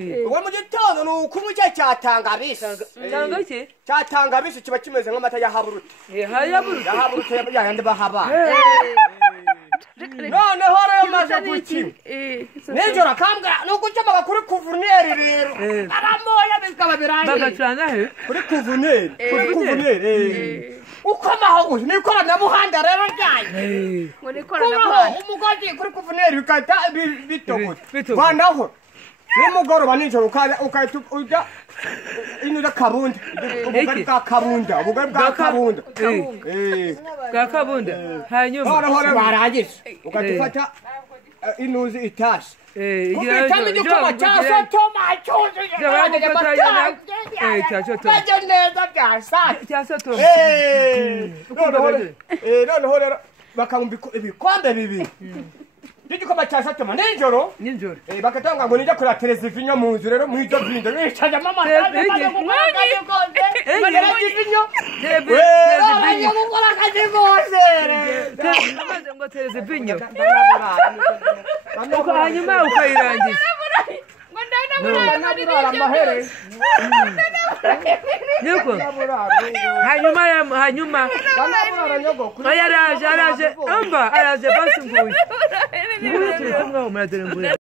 Uwo mu gitondo n'ukumucye cyatangabise. Cyangaki? Cyatangabise kiba kimeze nk'amata ya haburute. Hayaburute. Haburute yandi bahaba. None hore maze guki. Nejora kambwa nuko cyamaga kuri kuvuneri rero. Aramoya bikaba birangiye. Bagacana he? Kuri kuvuneri. Ukamaho nikora na muhanda rero ryanye. Muri kora na muhanda. Umugozi kuri kuvuneri bikata bitogo. Bandaho. Nimugoroba nijoro ukahita ujya inyuza kabunda. Ubugari bwa kabunda. Ubugari bwa kabunda. Bwa kabunda. Hanyuma. Hora barangije. Ukatufata inuzi itasi. Ukitama igikoma cyase toma cyuze. Neza byasa. Cyase toma. None hora bakamumbi ibikombe bibiri. Igikoma cyase toma nijoro. Bakatanga ngo nijya kuri televiziyo mu nzu rero mu izo bindo bicaje mama. Hanyuma ukayirangiza. Niko. Hanyuma. Araje. Amba araje basunguye. Nguye turi kumwe mu madere mbuye.